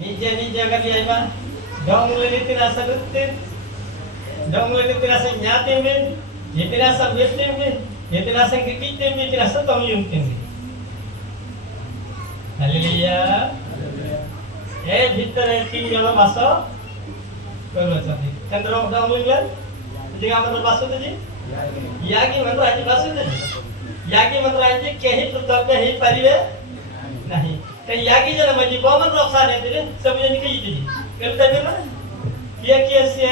निजे निजे गली आइबा डोंगले तिरासा गुत्ते डोंगले तिरासा न्याते में ये तिरासा बेते में ये तिरासा कीते में तिरासा तो युक्ते में हालेलुया ए भीतर तीन जन बास करो छथि चंद्र डोंगले जे हमर बास जी यागी मंत्र आज बास जी यागी मंत्र आज केही पृथक हे परिवे नहीं ते यागी जन मजी बमन रक्षा ने दिले सब जन के यदि कहते हैं ना ये से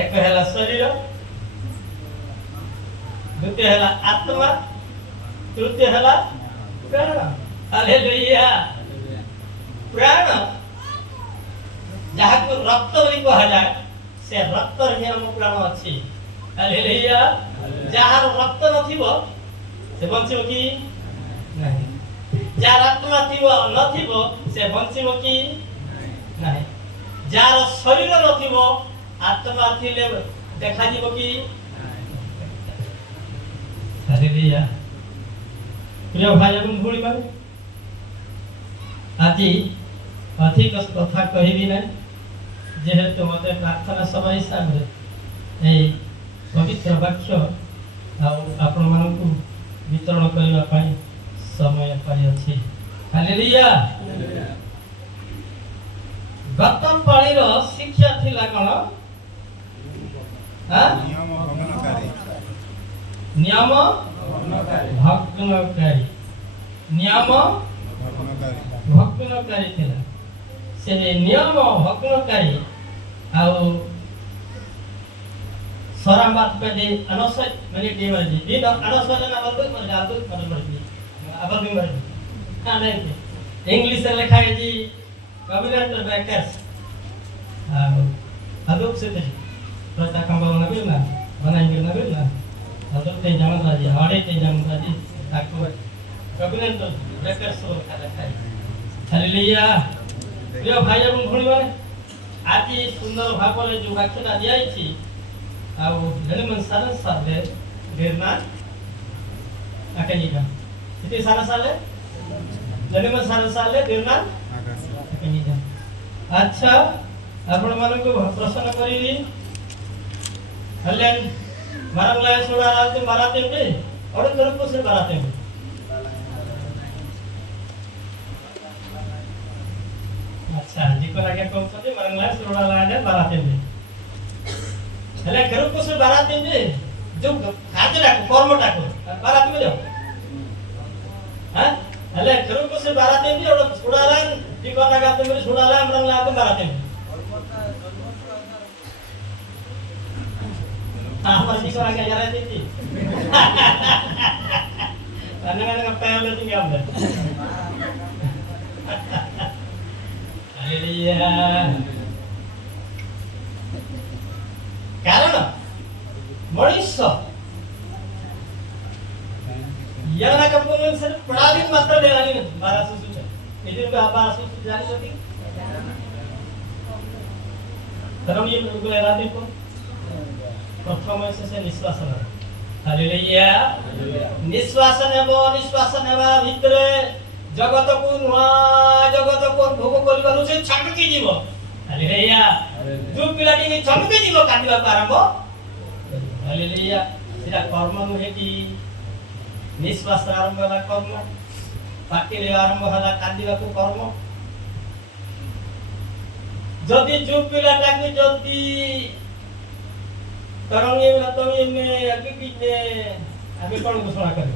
एक हैला शरीर द्वितीय हैला आत्मा तृतीय हैला प्राण हालेलुया प्राण जहाँ को रक्त बोली कहा जाए से रक्त नियम प्राण अच्छी हालेलुया जहाँ रक्त नथिबो से बंचिबो कि नहीं जार आत्मा थिबो नथिबो से बंचिबो कि नहीं जार शरीर नथिबो आत्मा थिले देखा जीवो कि हालेलुया प्रिय भाई एवं भूली माने आज अधिक कथा कहबी ना जेहेतु मते प्रार्थना सभा हिसाब रे ए पवित्र वाक्य आपण मानकु वितरण करबा पई समय पाई अछि हालेलुया गत पाळी रो शिक्षा थिला कोन नियम भंगनकारी नियम भंगनकारी थिला से नियम भंगनकारी आउ सरामबात पे दे अनसय माने देवर जी दे अनसय ना बोलते माने आदत माने पड़ती अब भी मर हां नहीं इंग्लिश में लिखा है जी कबिलेंट बैकर्स अदब से थे तो ता काम बनाबे ना बनाएंगे ना ना अदब ते जान राजी हाड़े ते जान राजी ताको कबिलेंट बैकर्स को लिखा है हालेलुया प्रिय भाई एवं भणी माने आज सुंदर भाବରେ जो वाक्यटा दिया छी आउ जने मन सारा सादे देरना आकनिका इति सारा साले जने मन सारा साले देरना आकनिका अच्छा आपण माने को प्रश्न करी हलेन मारला छोड़ा आते मारते पे और तरफ को से मारते हैं अच्छा जी को लगे कौन सा जी मारला छोड़ा लाने मारते हैं हले घर को से मारते हैं जो काजरा कर्मटा को मारते में जाओ हां हले घर को से मारते हैं और छोड़ा लान जी को लगा तो मेरे छोड़ा लान मारला तो मारते हैं हमारे जी को आगे जा रहे थे जी अनंग पहले तो क्या बोले हालेलुया कारण मनुष्य याना कंपनी से बड़ा दिन मात्र देना नहीं 1200 सूचा इधर पे 1200 जानी होती तरम ये लोग रात को प्रथम से निश्वासन हालेलुया निश्वासन हेबा भितरे जगत को नुआ जगत को भोग करिबारु से छटकी जीवो हालेलुया जो पिलाटी नि छटकी जीवो कांदिबा आरंभ हालेलुया सिरा कर्म नुहे कि निश्वास आरंभ होला कर्म पाटी रे आरंभ होला कांदिबा को कर्म जदि जो पिलाटा को जदि तरंगे में तो में आगे पीछे आगे कौन घोषणा करे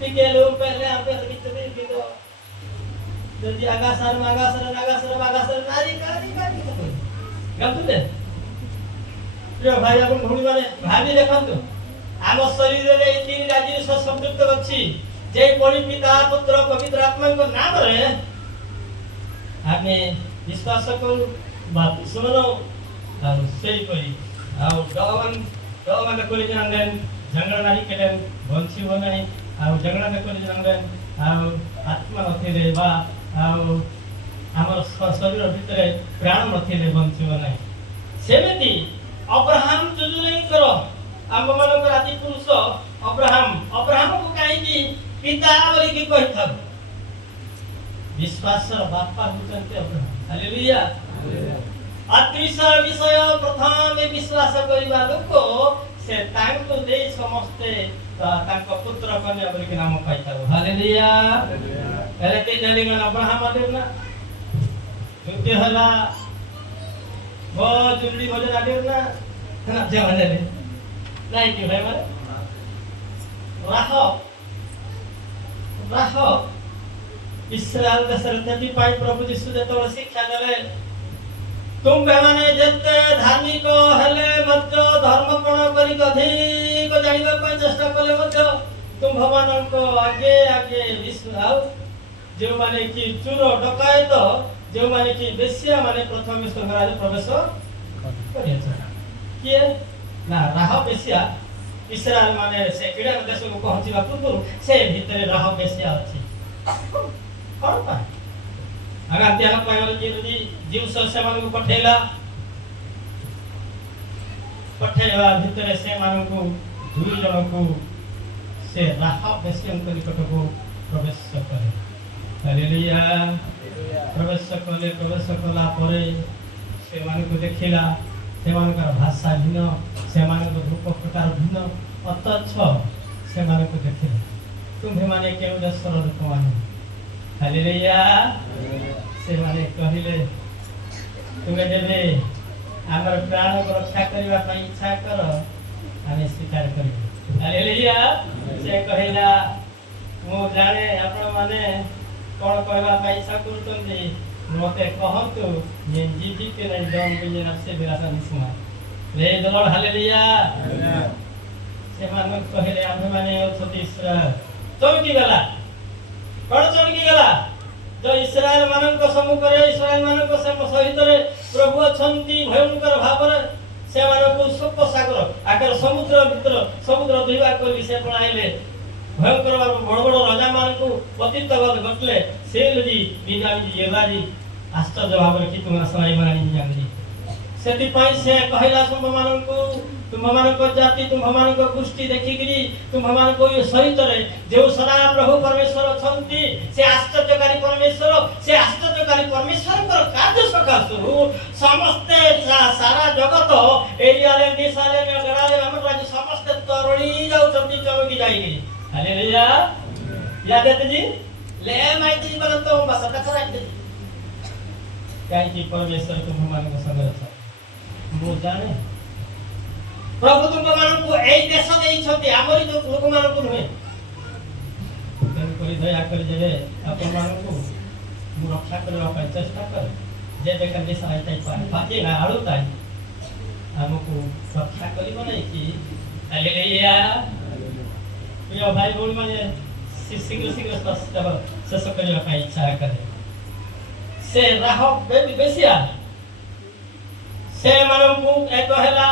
ठीक है लोग पहले आप कितने तो जल्दी आगासर नारी गलत है प्रिय भाई अपन भूली माने भाभी देखंतु आम शरीर रे तीन राज्य से संयुक्त अछि जे परि पिता पुत्र पवित्र आत्मा को नाम रे आमे विश्वास करू बात सुनो और सही करी और गवन कोले जानन झगड़ा नारी केले बंसी हो नहीं और झगड़ा कोले जानन और आत्मा नथिले बा और हमर शरीर भीतर प्राण नथिले बंसी हो नहीं सेमिति अब्राहम जुजुले करो आम मानकर आदि पुरुष अब्राहम को कहीं पिता बोली कि कहि था विश्वास बापा होचंते अब्राहम हालेलुया अतिशय विषय प्रथम विश्वास करिबा लोक से तांको दे समस्ते तांको पुत्र कन्या बोली कि नाम पाइता हालेलुया एले ते जलिगन अब्राहम देना तुते हला वो जुली भजन आदेना ना जमाने ले नहीं कि भाई मारे राह इस्राएल दशरथी पाई प्रभु यीशु जतो शिक्षा देले तुम बेमाने जते धार्मिक हेले मध्य धर्मपण करी अधिक जानिबा पई चेष्टा कले मध्य तुम भगवान को आगे आगे विश्वास जो माने कि चोर डकायत जो माने कि बेश्या माने प्रथम स्वर्गराज प्रवेश करिया किए ना राह बेश्या इस्राएल माने से किड़ा देश को पहुंचीबा पूर्व से भीतर राह बेश्या अछि कोन पा अगर त्याग पाइबा जे यदि जीव सेमान को पठेला भीतर से मान को दुई जन को से राह बेश्या को निकट को प्रवेश करे हालेलुया प्रवेश कला परे से मान को देखिला सेमानकर भाषा भिन्न सेमानकर रूप प्रकार भिन्न अतछ सेमानको देखिले तुम्हे माने केउ देशर लोक माने हालेलुया सेमाने कहिले तुमे देबे हमर प्राण को रक्षा करबा पई इच्छा कर आमे स्वीकार करिबे हालेलुया से कहिला मो जाने आपण माने कोन कहबा पई इच्छा करतोंदी मते कहंतु जे जीवी के नहीं दम के नफसे विरासा निसमा ले दलर हालेलुया से मान कहले आमे माने छतीस चमकी गला कोन चमकी गला जो इस्राएल मानन को सम्मुख रे इस्राएल मानन को सहित रे प्रभु अछंती भयंकर भाବରେ सेमानकु सप्प सागर आकर समुद्र भीतर समुद्र दुईबा करली से बनाइले भयंकर बड़ बड़ राजा मानकु पतित गटले से लजी बिनाजी येलाजी आश्चर्य भाବରେ कि तुम सराई मानी जानी सेति पई से कहला तुम मानको जाति तुम मानको गोष्ठी देखि गिरी तुम मानको यो सहित रे जो सदा प्रभु परमेश्वर छंती से आश्चर्यकारी परमेश्वर कर कार्य सकाश समस्त सारा जगत एरिया रे दिशा रे गड़ा रे हमर राज्य समस्त तरुणी जाउ छंती चमकी जाई हालेलुया याद है जी ले माइती बल तो बस कचरा दे काई परमेश्वर तुम मानको संग रख मो जाने प्रभु तुम मानको एई देश देई छथि हमरी जो लोक मानको नहे तन कोई दया कर जेबे अपन मानको मु रक्षा करबा पई चेष्टा कर जे बेकर देश आइतै पाए बाकी ना आड़ू ताई हमको रक्षा करिबो नै कि हालेलुया प्रिय भाई बोल माने शीघ्र शेष करबा पई इच्छा करे से राह बेसिया से मानको एक हेला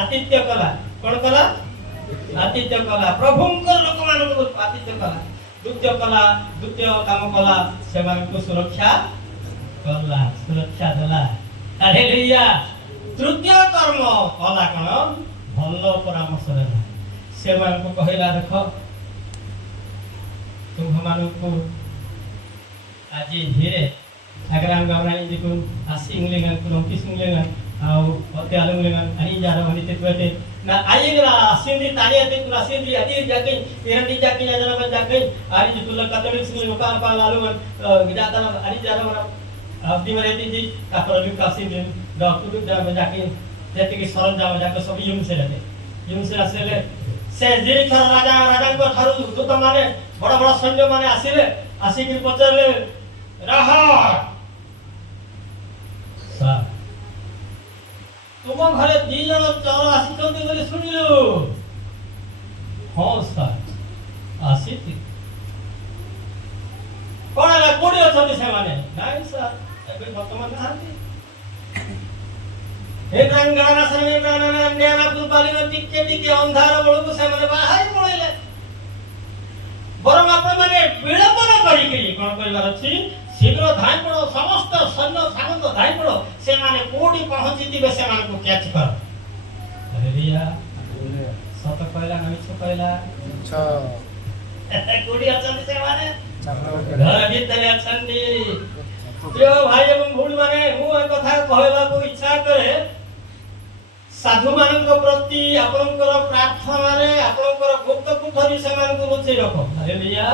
आतिथ्य कला कोन कला आतिथ्य कला प्रभुंकर लोक मानको आतिथ्य कला द्वितीय काम कला से मानको सुरक्षा देला हालेलुया तृतीय कर्म कला कोन भलो परामर्श देला से मानको कहिला देखो तुम मानको आज धीरे अगर हम गावरानी देखो आसी इंग्लिश को किस इंग्लिश आउ ओते आलंगलेन ani jara mani tetwete na ayengla sindri tani ate kula sindri adi jakai erandi jakai jara ban jakai ari jitulla katolik singli lokal pa lalu gidata ari jara mana abdi mareti ji katolik kasindri da kudu da ban jakai jete ki saran jama jakai sobi yum se asele se jiri thar raja ko tharu dut mane bada sanjay mane asile asikir pacharle raha sa तुम घरे दी जन चोर आसी बोली शुणिलु हाँ sir आसी कौन है कोड़ी अच्छे से माने नहीं सर अभी वर्तमान नहांती एक रंगना सरने रंगना अंधेरा कुलपाली में टिके अंधार बड़ो को से माने बाहर पड़ेले बरम आपण माने विलंबन करी के कोन करिवार अछि शीघ्र धाई पड़ो समस्त सैन्य सामंत धाई पड़ो से माने कोडी पहुंची दिबे से माने को कैच कर हालेलुया सत कहला नहीं छ कहला छ कोडी अछंती से माने घर भीतर अछंती प्रिय भाई एवं भूल माने मु ए कथा कहला को इच्छा करे साधु मानक प्रति आपनकर प्रार्थना रे आपनकर गुप्त कुठरी समान को रुचि रखो हालेलुया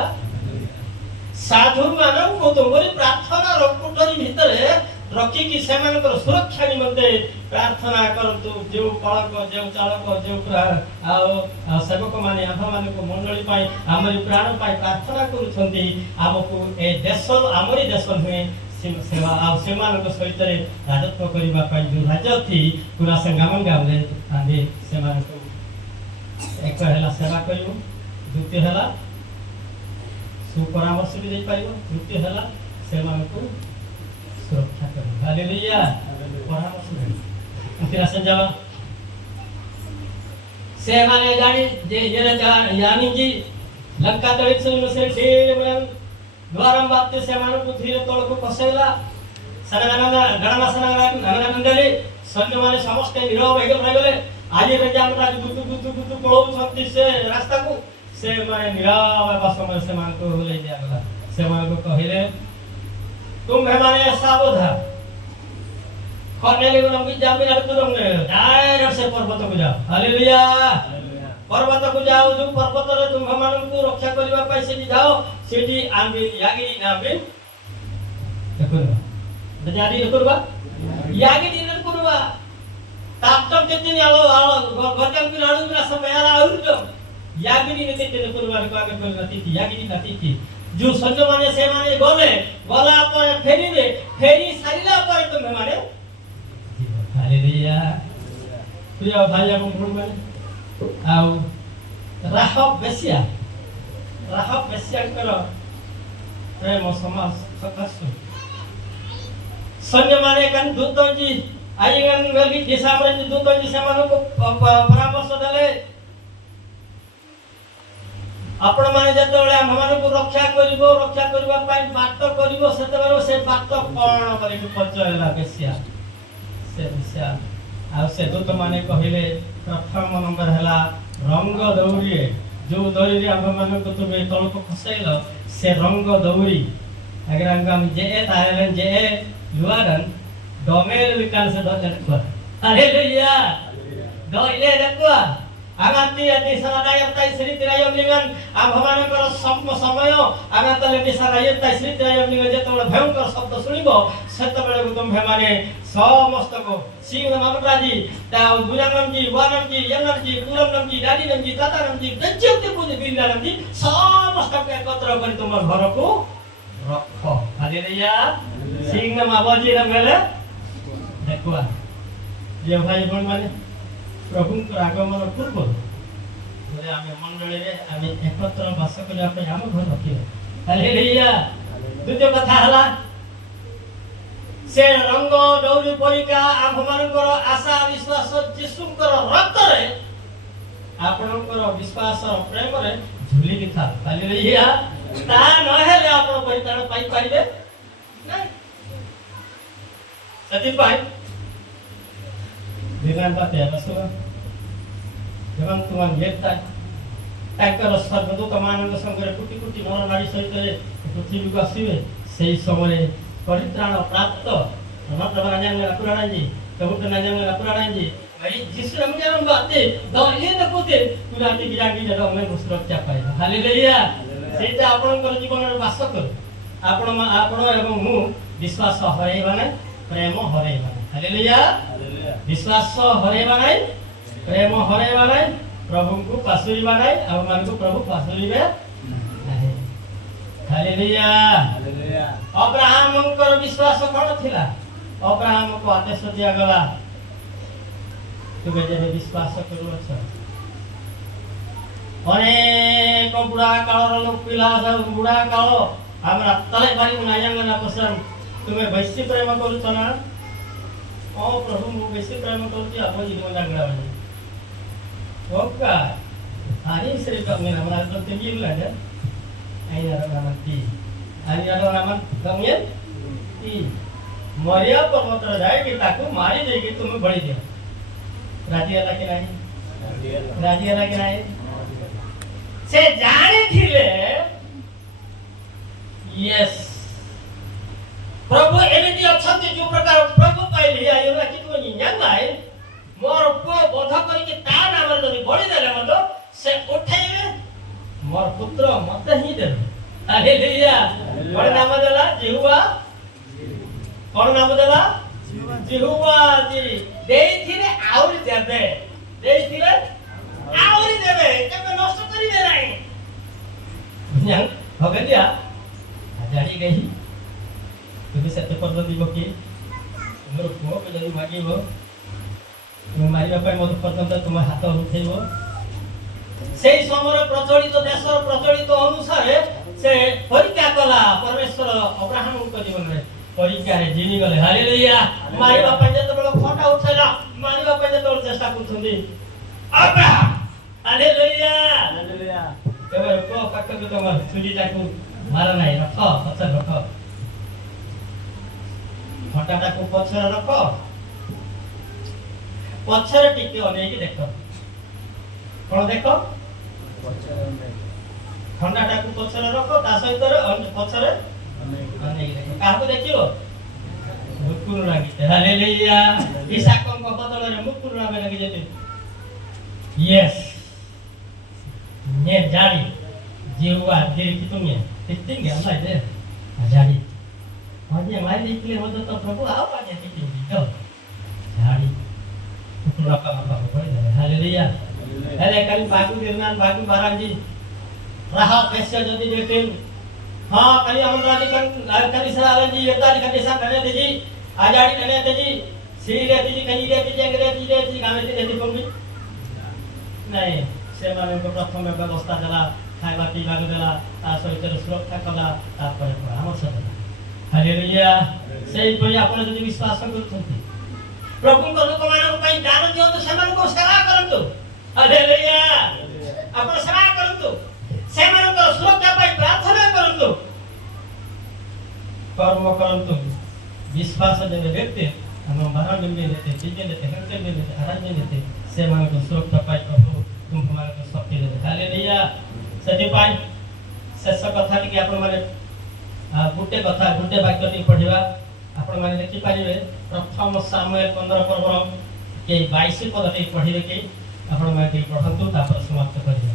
साधु मानक को तुमरी प्रार्थना रो कुठरी भितरे रखी कि सेमानकर सुरक्षा निमंते प्रार्थना करतु जो कळक जो चालक जो आ सेवक माने आभा माने को मंडली पाई हमरी प्राण पाई प्रार्थना करूछंती हमकु ए देश हमरी देश हुए सेवा आ सेमानक सहित रे राजत्व करिबा पाई जो राज्य थी पूरा संगम गावले आदि सेमानक एक हला सेवा करियो द्वितीय हला सुपरामर्श भी दे पाइबो तृतीय हला सेमानक सुरक्षा करो हालेलुया परामर्श नहीं तेरा संजावा से माने जानी जे यानी कि लंका तळित से ठेमन द्वारम बात्य से मानो को धीरे तोड़ को फसेला सनगना गणना सनगना मंडली सैन्य माने समस्त नीरव हो गले आज रे जानता गुतु पळौ छत्ती से रास्ता को से माने नीरव बस में से मान को ले दिया गला से मान को कहिले तुम मेहमाने सावधान खनेले नबी जामिन तुम डायरेक्ट से पर्वत को जाओ हालेलुया पर्वत को जाओ जो पर्वत रे तुम मेहमान को रक्षा करबा पाई से जाओ सेठी आंबे यागी नाबे देखो बजारी करबा यागी दिन करबा तापतम तेतिन आलो आलो गजम की लाडू ना सब यार आउर यागी दिन तेतिन करबा को आगे करना तिथि यागी दिन तिथि जो सज्ज माने से माने गले गला पर फेरी सारिला पर तुम माने हालेलुया प्रिय भाई एवं भूल माने आउ राहब बेसिया करो प्रेम समाज सकासु सैन्य माने कन दूत जी आइगन गली दिशा में दूत जी से मानो को परामर्श देले आपण माने जते बेले हम मान को रक्षा करबा पाई बात करबो सेते बेले से बात कोन करी के पचला बेसिया आ से दूत माने कहिले प्रथम नंबर हला रंग दौरी जो दौरी रे हम मान को तुमे तळ को खसैलो से रंग दौरी अगर हम जे तायलन जे लुआरन डोमेल विकान से दो हालेलुया दोइले देखो आगाती अति सनादाय ताई श्री तिरायम लिंगन आभमान कर समय आगातले निसाराय ताई श्री तिरायम लिंग जेतबे भयंकर शब्द सुनिबो सेतबेले तुम हेमाने समस्त को सिंह मामराजी ता गुलाम जी वानम जी यनम जी पुरम जी दादी नम जी ताता नम जी गज्जते को बिंदा नम जी समस्त को एकत्र कर तुम घर को रखो हालेलुया सिंह माबाजी नमले देखवा ये भाई बोल माने प्रभु आगमन पूर्व बोले आमे मंडली रे आमे एकत्र वास करबा पे हम घर रखियो हालेलुया द्वितीय कथा हला से रंग दौरी परिका आभमानकर आशा विश्वास यीशुकर रक्त रे आपनकर विश्वास प्रेम रे झुली कि था हालेलुया ता न हेले आपन परिताण पाई पाइबे नहीं सती पाई dengan batia Rasul dengan Tuhan Yesus taker सर्वदूत ମାନଙ୍କ संगे कोटि कोटि नर नारी सहित पृथ्वी को आसीबे सेही समय परित्राण प्राप्त मतलब राजांग पुराण जी कबूत राजांग पुराण जी भाई जिस रमजान बाते दलिए न कोते पुराती गिरागी जडो में सुरक्षा पाए हालेलुया सेटा आपनकर जीवन रे वास कर आपण एवं मु विश्वास हरेबा नै प्रेम हरेबा हालेलुया विश्वास हरेबा नै प्रेम हरेबा नै प्रभु को पासुरीबा नै हम मान को प्रभु पासुरीबे नाही हालेलुया अब्राहम को विश्वास कोन थिला अब्राहम को आदेश दिया गला तुमे जे विश्वास करू छ अनेक बुढ़ा काल लोक पिला सब बुढ़ा काल हमरा तले बारी नायंग ना पसंद तुम्हें वैश्य प्रेम करू छ ना ओ प्रभु मु वैश्य प्रेम करती आप जीवन जागड़ा बनी ओका आनी श्री कमी हमरा तो तेगी लाजा आई नाम ती आई नाम कमी ती मरिया पवित्र जाए कि ताको मारी देगी तुम्हें बड़ी दियो राजी हला कि नहीं राजी हला कि नहीं से जाने थिले यस प्रभु एमिति अछंती जो प्रकार प्रभु कहले आयोला कि तो नियांगाय मोर पो बोध करी कि ता नाम जदि बळी देले मतो से उठेबे मोर पुत्र मते ही देबे हालेलुया कोन नाम देला जिहुवा कोन नाम देला जिहुवा जी देथिले आउरी देबे देथिले आउरी देबे केबे नष्ट करिबे नाही न्यां होगलिया आजारी गई तुम सत्य पद दिबो कि मोर पुओ को जदि मागिबो तुम मारिबा पय मत पर्यंत तुम हाथ उठेबो सेई समर प्रचलित देशर प्रचलित अनुसार से परीक्षा कला परमेश्वर अब्राहम को जीवन रे परीक्षा रे जिनी गले हालेलुया मारिबा पय जत बळ फटा उठेला मारिबा पय जत बळ चेष्टा करथुंदी अब्राहम हालेलुया हालेलुया केबे को पक्क को तुम छुरी जाकू मार नाही रख पछा रख फटाटा को पछर रख पछर टिके अनेकी देखो कोन देखो खंडाटा को पछर रख ता सहित पछर अनेकी देखो काहा को देखियो मुकुर लागी हालेलुया ईसाक को बदल रे मुकुर लागे लगी जेते यस ने जानी जीवा देर की तुम ये टिकटिंग है अल्लाह दे जानी और ये हमारे लिए हो तो प्रभु आओ पानी टिकटिंग तो जानी पूरा काम हो गया हालेलुया अरे कल बागु निर्माण बागु महाराज जी रहा पैसे जदी देते हां कल हम राजी कल सर जी ये तारीख के साथ करने दीजिए आजादी करने दीजिए सीरे दीजिए कहीं दे दीजिए अंग्रेजी दे गांव में दे दी नहीं से माने को प्रथम व्यवस्था देला खाइबा पीबा देला ता सहित सुरक्षा कला तापर परामर्श देला हालेलुया सेई पय आपण जदी विश्वास करथुंती प्रभु को लोक मानक पय दान दियो तो सेमान को सेवा करंतु हालेलुया आपण सेवा करंतु सेमान को सुरक्षा पय प्रार्थना करंतु कर्म करंतु विश्वास जने व्यक्ति हम बाहर में लेते चीजें लेते हंते में लेते आराम में लेते सेमान को सुरक्षा पय प्रभु तुम हमारे को शक्ति दे हालेलुया सदी पाई शेष कथा कि आपण माने गुटे कथा गुटे वाक्य टी पढिबा आपण माने देखि पारिबे प्रथम सामुएल 15 पर्व के 22 पद टी पढिबे कि आपण माने टी पढंतु तापर समाप्त करिबा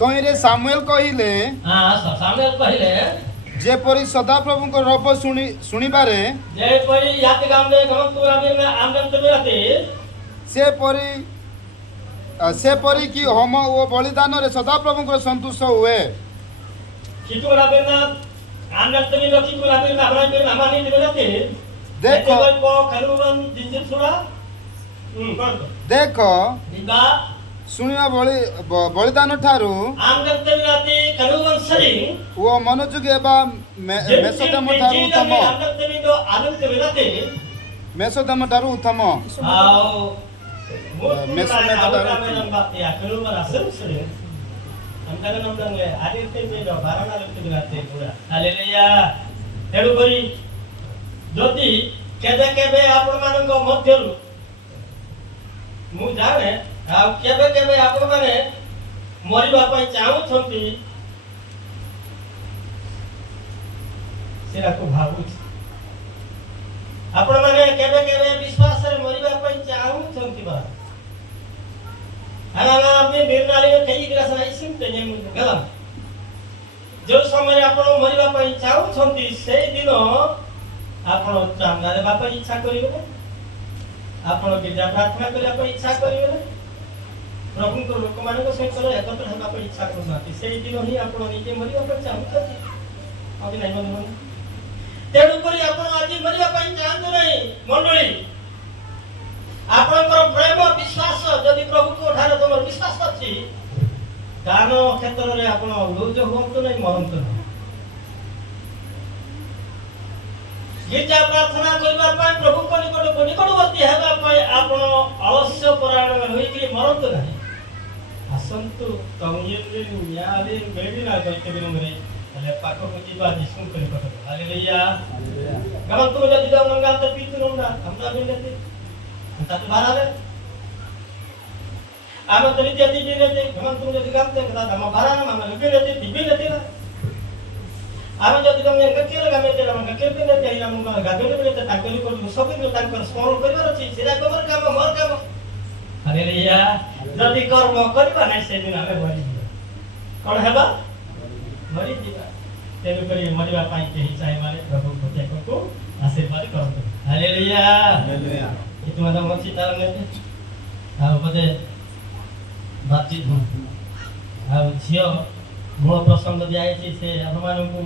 तोइरे सामुएल कहिले हां सामुएल कहिले जे परि सदा प्रभु को रब सुनिबारे जे परि यात गामले गमतु आबे में आमदन तबेते से परि कि होम ओ बलिदान रे सदा प्रभु को संतुष्ट हुए कितु राबे ना आमदन तबे लखि को राबे ना हमरा के नामानी तबेते देखो को खरुवन जिंजिर सुरा देखो निबा सुनिया बलिदान ठारू आमदन तबेते खरुवन सरी वो मनोजुग एबा मेसोदम ठारू उत्तम आमदन तबे तो आदम तबेते मेसोदम ठारू उत्तम आओ मेसोदम ठारू या खरुवन असर सरी हमका नंदन ले आदित्य में जो बारना लगते दिलाते पूरा हालेलुया तेडु करी जदि केबे केबे आपण मानन को मध्यरु मु जाने आ केबे केबे आपण माने मरिबा पई चाहू छंती सेरा को भाबु आपण माने केबे केबे विश्वास रे मरिबा पई चाहू छंती बा आना अपने निर्णाली में कई गिलास नहीं सिंते ने गला जो समय आपण मरिबा पई चाहू छंती से दिन आपण चांगारे बापा इच्छा करिवे आपण गिरजा प्रार्थना करिया पई इच्छा करिवे प्रभु को लोक मान को सहित एकत्र हेबा पई इच्छा करनाती से दिन ही आपण निजे मरिबा पई चाहू छथि अभी नहीं मन तेणु करी आपण आज मरिबा पई चाहू नहीं मंडली आपनकर प्रेम विश्वास यदि प्रभु को ठार तमर विश्वास अछि दान क्षेत्र रे आपण लुज होंतु नहीं मरंतु नहीं गिरजा प्रार्थना करबा पय प्रभु को निकटवर्ती हेबा पय आपण अवश्य परायण होई कि मरंतु नहीं आसंतु तंगिले न्याले बेडिना करते बिनमरे अले पाको को जीवा दिसु करि पटो हालेलुया गमन तू जदि मंगाल त पीतु नंदा हमरा बिनते ता बाराले ଆମେ ତ ନିଜେ ଟିଭି ରେ ସେମାନେ ତୁମ ଯଦି କାମ ଦେଖ ଦାଦା ଆମ ବାରା ଆମେ ଲୁକି ରେ ଟିଭି ରେ ଥିଲା ଆମେ ଯଦି ତମେ କେଲେ କାମ ରେ ଆମେ କେଲେ ରେ ଯାଇ ଆମ ଗାଦରେ ରେ ତାଙ୍କରି କରୁ ସବୁ ତାଙ୍କର ସ୍ମରଣ କରିବାର ଅଛି ସେଟା ତମର କାମ ମୋର କାମ ହାଲେଲୁୟା ଯଦି କର୍ମ କରିବା ନାହିଁ ସେଦିନ ଆମେ ମରିଯିବା କଣ ହେବା ମରିଯିବା ତେଣୁକରି ମରିବା ପାଇଁ କେହି ଚାହିଁମାନେ ପ୍ରଭୁ ପ୍ରତ୍ୟେକକୁ ଆଶୀର୍ବାଦ କରନ୍ତୁ ହାଲେଲୁୟା ତୁମେ ଅଛି ତାର ନେବେ ଆଉ ବୋଧେ ବାତି ଆଉ ଝିଅ ମୂଳ ପ୍ରସଙ୍ଗ ଦିଆଯାଇଛି ସେ ଆମମାନଙ୍କୁ